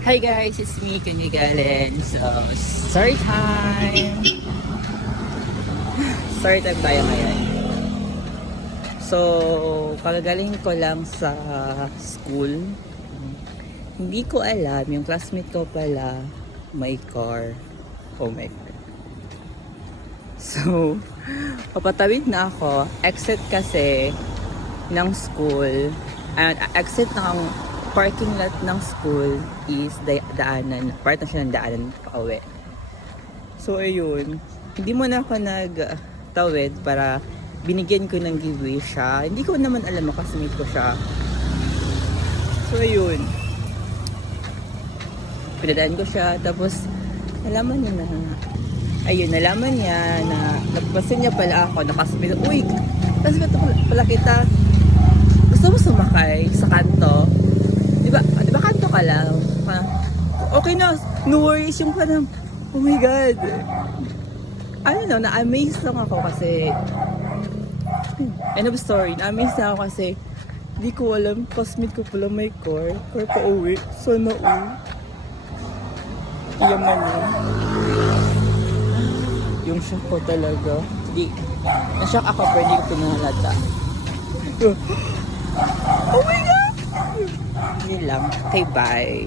Hi guys, it's me, Kanigalan. So, story time! Story time tayo ngayon. So, kagagaling ko lang sa school. Hindi ko alam, yung classmate ko pala may car. Oh my God. So, papatawid na ako. Exit kasi ng school. And exit ng parking lot ng school is daanan. Part na siya ng daanan pauwi. So, ayun. Hindi mo na ako nagtawid para binigyan ko ng giveaway siya. Hindi ko naman alam, makasmate ko siya. So, ayun. Pinadaan ko siya. Tapos, nalaman niya na. Ayun, nalaman niya na nagpasin niya pala ako. Nakasmate. Uy, kasi pala kita. Gusto mo sumakay sa kanto? Diba kanto ka lang? Okay na, no worries yung parang, oh my God. I don't know, na-amaze lang ako kasi, end of story, na-amaze lang ako kasi, di ko alam, classmate ko pala may car pa uwi, sana yaman yun. Yung shock ko talaga, na-shock ako pero hindi ko pinahalata. Oh my God! Yun lang. Okay, bye.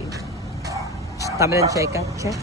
Tama lang check up. Check.